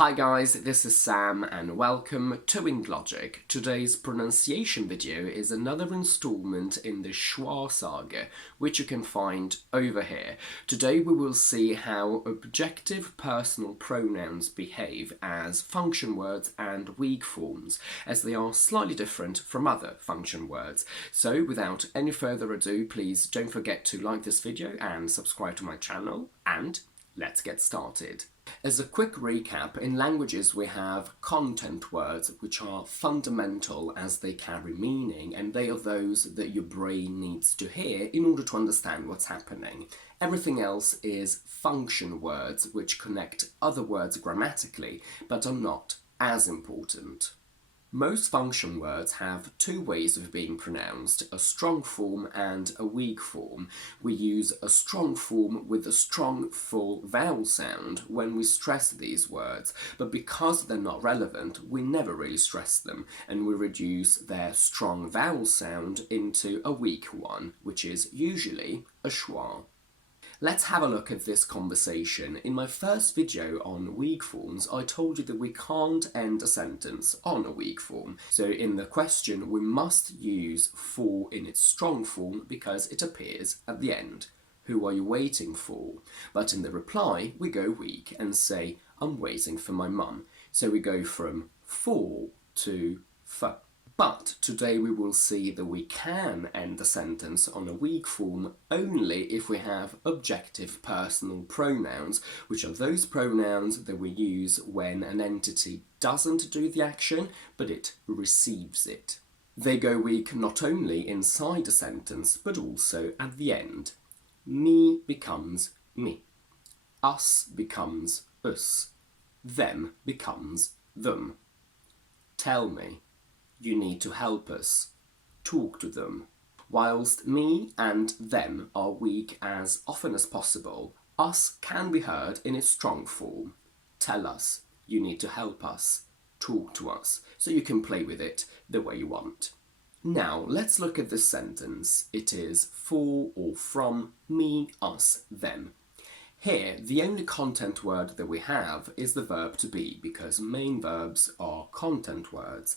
Hi guys, this is Sam and welcome to OBJECT. Today's pronunciation video is another installment in the SCHWA saga, which you can find over here. Today we will see how objective personal pronouns behave as function words and weak forms, as they are slightly different from other function words. So without any further ado, please don't forget to like this video and subscribe to my channel, and let's get started. As a quick recap, in languages we have content words, which are fundamental as they carry meaning, and they are those that your brain needs to hear in order to understand what's happening. Everything else is function words, which connect other words grammatically, but are not as important. Most function words have two ways of being pronounced, a strong form and a weak form. We use a strong form with a strong full vowel sound when we stress these words, but because they're not relevant, we never really stress them, and we reduce their strong vowel sound into a weak one, which is usually a schwa. Let's have a look at this conversation. In my first video on weak forms, I told you that we can't end a sentence on a weak form. So in the question, we must use for in its strong form because it appears at the end. Who are you waiting for? But in the reply, we go weak and say, I'm waiting for my mum. So we go from for to for. But today we will see that we can end the sentence on a weak form only if we have objective personal pronouns, which are those pronouns that we use when an entity doesn't do the action, but it receives it. They go weak not only inside a sentence, but also at the end. Me becomes me. Us becomes us. Them becomes them. Tell me. You need to help us. Talk to them. Whilst me and them are weak as often as possible, us can be heard in its strong form. Tell us. You need to help us. Talk to us. So you can play with it the way you want. Now let's look at this sentence. It is for or from me, us, them. Here, the only content word that we have is the verb to be, because main verbs are content words.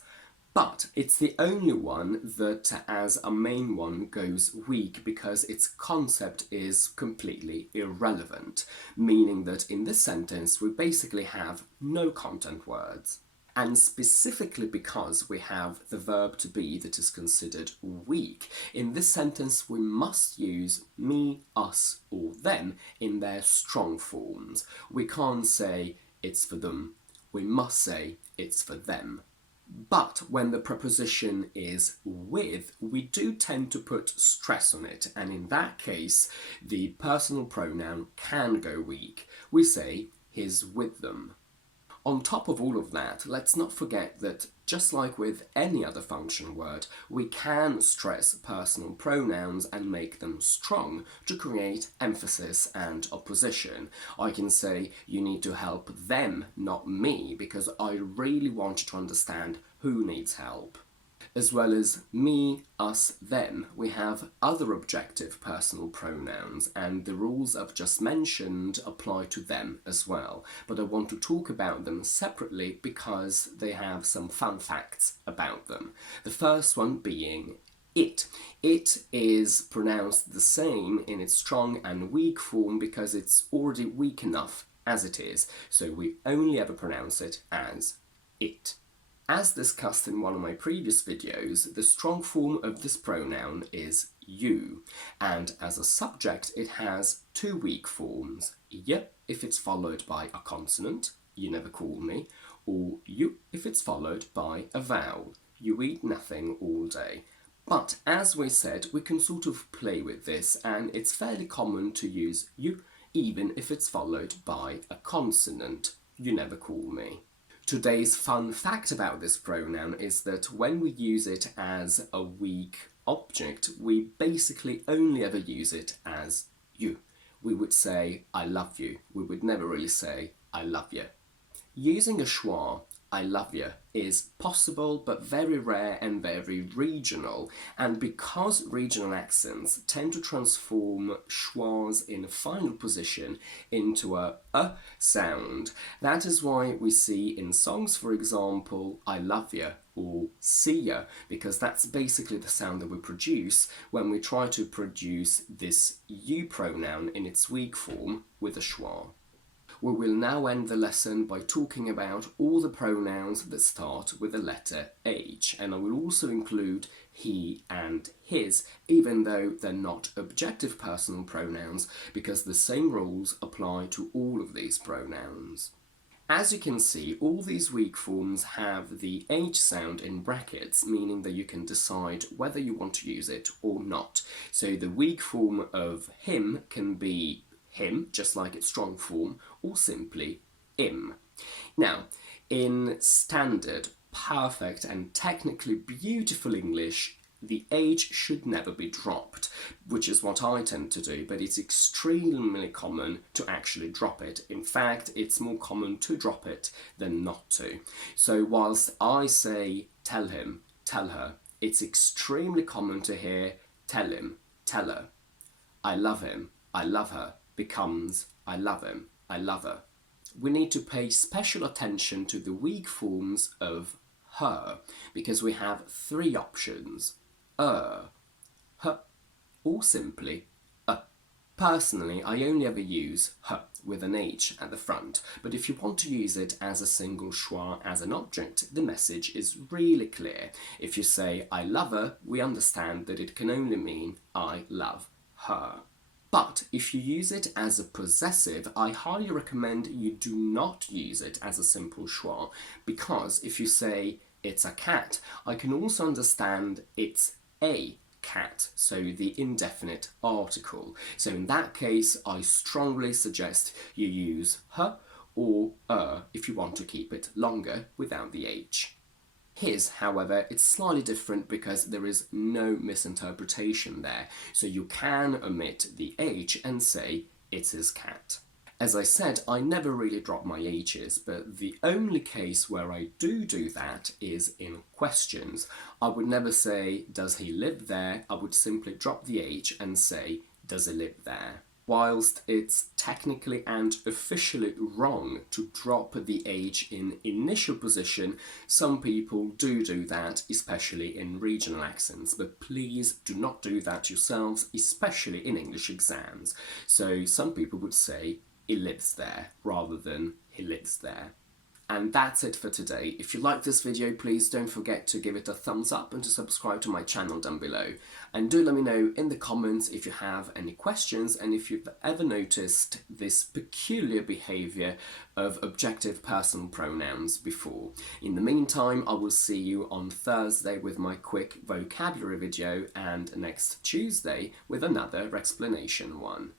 But it's the only one that, as a main one, goes weak because its concept is completely irrelevant, meaning that in this sentence we basically have no content words. And specifically because we have the verb to be that is considered weak, in this sentence we must use me, us, or them in their strong forms. We can't say it's for them, we must say it's for them. But when the preposition is with, we do tend to put stress on it, and in that case, the personal pronoun can go weak. We say, he's with them. On top of all of that, let's not forget that just like with any other function word, we can stress personal pronouns and make them strong to create emphasis and opposition. I can say, you need to help them, not me, because I really want you to understand who needs help. As well as me, us, them, we have other objective personal pronouns, and the rules I've just mentioned apply to them as well. But I want to talk about them separately because they have some fun facts about them. The first one being it. It is pronounced the same in its strong and weak form because it's already weak enough as it is, so we only ever pronounce it as it. As discussed in one of my previous videos, the strong form of this pronoun is you, and as a subject it has two weak forms, y if it's followed by a consonant, you never call me, or you if it's followed by a vowel, you eat nothing all day. But as we said, we can sort of play with this, and it's fairly common to use you even if it's followed by a consonant, you never call me. Today's fun fact about this pronoun is that when we use it as a weak object, we basically only ever use it as you. We would say, I love you. We would never really say, I love you. Using a schwa, I love you is possible but very rare and very regional, and because regional accents tend to transform schwas in a final position into a sound, that is why we see in songs, for example, I love you or see ya, because that's basically the sound that we produce when we try to produce this you pronoun in its weak form with a schwa. We will now end the lesson by talking about all the pronouns that start with the letter H, and I will also include he and his, even though they're not objective personal pronouns, because the same rules apply to all of these pronouns. As you can see, all these weak forms have the H sound in brackets, meaning that you can decide whether you want to use it or not. So the weak form of him can be him, just like its strong form, or simply im. Now, in standard, perfect and technically beautiful English, the H should never be dropped, which is what I tend to do, but it's extremely common to actually drop it. In fact, it's more common to drop it than not to. So whilst I say tell him, tell her, it's extremely common to hear tell him, tell her. I love him, I love her becomes I love him, I love her. We need to pay special attention to the weak forms of her, because we have three options: her, or simply Personally, I only ever use her with an H at the front, but if you want to use it as a single schwa, as an object, the message is really clear. If you say I love her, we understand that it can only mean I love her. But if you use it as a possessive, I highly recommend you do not use it as a simple schwa, because if you say it's a cat, I can also understand it's a cat, so the indefinite article. So in that case, I strongly suggest you use her or if you want to keep it longer without the H. His, however, it's slightly different because there is no misinterpretation there, so you can omit the H and say it's his cat. As I said, I never really drop my H's, but the only case where I do that is in questions. I would never say, does he live there? I would simply drop the H and say, does he live there? Whilst it's technically and officially wrong to drop the H in initial position, some people do that, especially in regional accents, but please do not do that yourselves, especially in English exams. So some people would say, he lives there, rather than he lives there. And that's it for today. If you like this video, please don't forget to give it a thumbs up and to subscribe to my channel down below. And do let me know in the comments if you have any questions and if you've ever noticed this peculiar behaviour of objective personal pronouns before. In the meantime, I will see you on Thursday with my quick vocabulary video and next Tuesday with another explanation one.